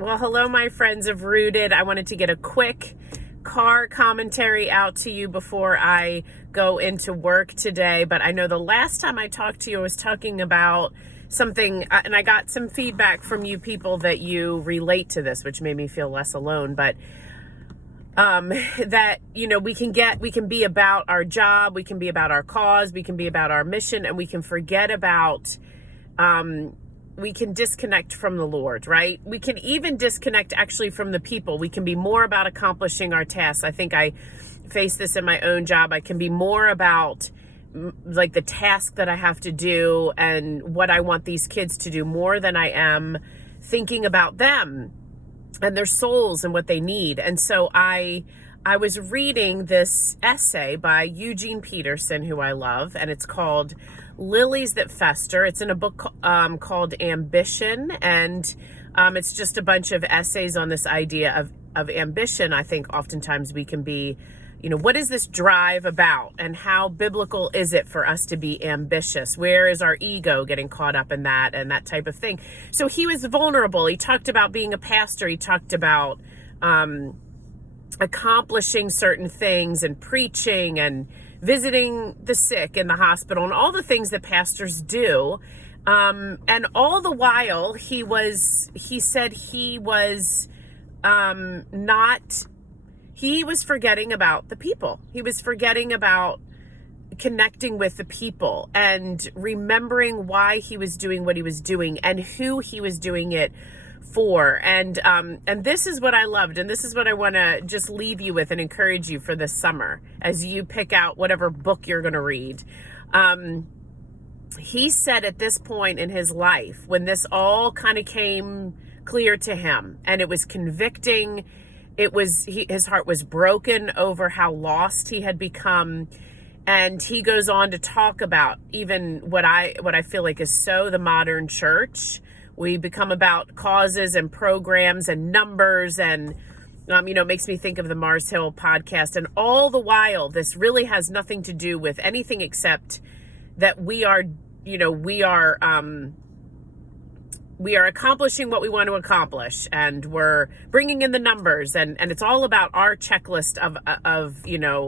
Well, hello, my friends of Rooted. I wanted to get a quick car commentary out to you before I go into work today. But I know the last time I talked to you, I was talking about something, and I got some feedback from you people that you relate to this, which made me feel less alone. But that, you know, we can be about our job, we can be about our cause, we can be about our mission, and we can forget about, we can disconnect from the Lord, right? We can even disconnect actually from the people. We can be more about accomplishing our tasks. I think I face this in my own job. I can be more about like the task that I have to do and what I want these kids to do more than I am thinking about them and their souls and what they need. And so I was reading this essay by Eugene Peterson, who I love, and it's called Lilies That Fester. It's in a book called Ambition, and it's just a bunch of essays on this idea of ambition. I think oftentimes we can be, you know, what is this drive about, and how biblical is it for us to be ambitious? Where is our ego getting caught up in that and that type of thing? So he was vulnerable. He talked about being a pastor. He talked about accomplishing certain things and preaching and visiting the sick in the hospital and all the things that pastors do. And all the while he said he was forgetting about the people. He was forgetting about connecting with the people and remembering why he was doing what he was doing and who he was doing it for. And this is what I loved, and this is what I want to just leave you with and encourage you for this summer as you pick out whatever book you're going to read. He said at this point in his life, when this all kind of came clear to him and it was convicting, his heart was broken over how lost he had become. And he goes on to talk about even what I feel like is so the modern church. We become about causes and programs and numbers, and it makes me think of the Mars Hill podcast. And all the while, this really has nothing to do with anything except that we are accomplishing what we want to accomplish, and we're bringing in the numbers, and it's all about our checklist of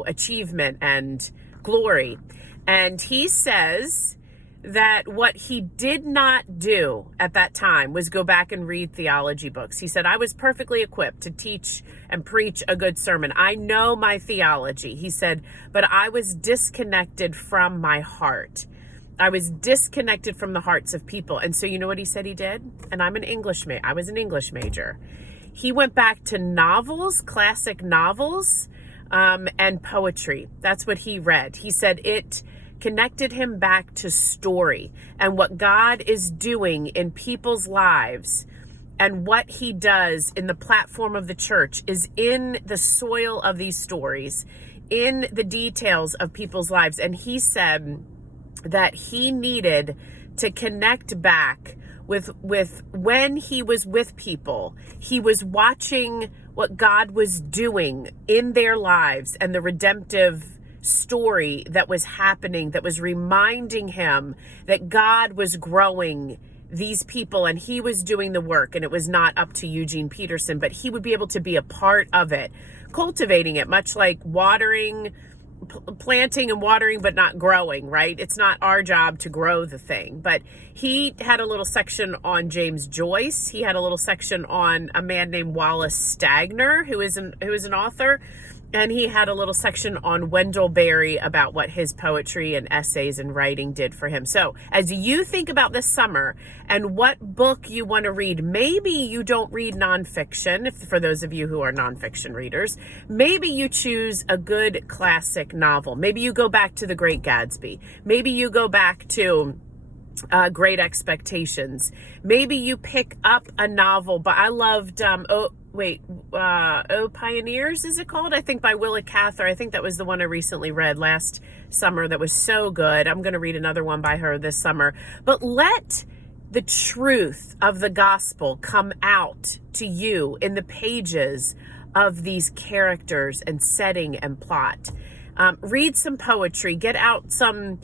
achievement and glory. And he says that what he did not do at that time was go back and read theology books. He said, I was perfectly equipped to teach and preach a good sermon. I know my theology. He said, but I was disconnected from my heart. I was disconnected from the hearts of people. And so you know what he said he did? And I was an English major. He went back to novels, classic novels, and poetry. That's what he read. He said it connected him back to story and what God is doing in people's lives, and what he does in the platform of the church is in the soil of these stories, in the details of people's lives. And he said that he needed to connect back with when he was with people, he was watching what God was doing in their lives and the redemptive story that was happening, that was reminding him that God was growing these people and he was doing the work, and it was not up to Eugene Peterson, but he would be able to be a part of it, cultivating it, much like planting and watering but not growing, right? It's not our job to grow the thing. But he had a little section on James Joyce. He had a little section on a man named Wallace Stagner, who is an author. And he had a little section on Wendell Berry about what his poetry and essays and writing did for him. So as you think about this summer and what book you want to read, maybe you don't read nonfiction, for those of you who are nonfiction readers. Maybe you choose a good classic novel. Maybe you go back to The Great Gatsby. Maybe you go back to Great Expectations. Maybe you pick up a novel, but I loved Pioneers, is it called? I think by Willa Cather. I think that was the one I recently read last summer that was so good. I'm going to read another one by her this summer. But let the truth of the gospel come out to you in the pages of these characters and setting and plot. Read some poetry. Get out some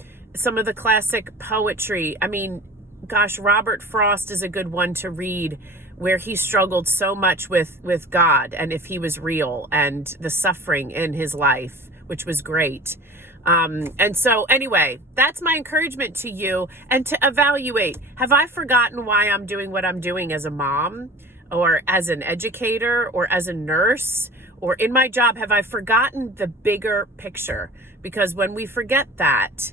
of the classic poetry. I mean, gosh, Robert Frost is a good one to read where he struggled so much with God and if he was real, and the suffering in his life, which was great. And so anyway, that's my encouragement to you, and to evaluate, have I forgotten why I'm doing what I'm doing as a mom, or as an educator, or as a nurse, or in my job? Have I forgotten the bigger picture? Because when we forget that,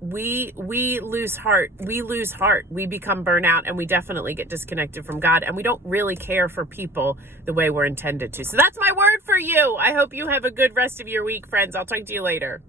we lose heart. We become burnout, and we definitely get disconnected from God, and we don't really care for people the way we're intended to. So that's my word for you. I hope you have a good rest of your week, friends. I'll talk to you later.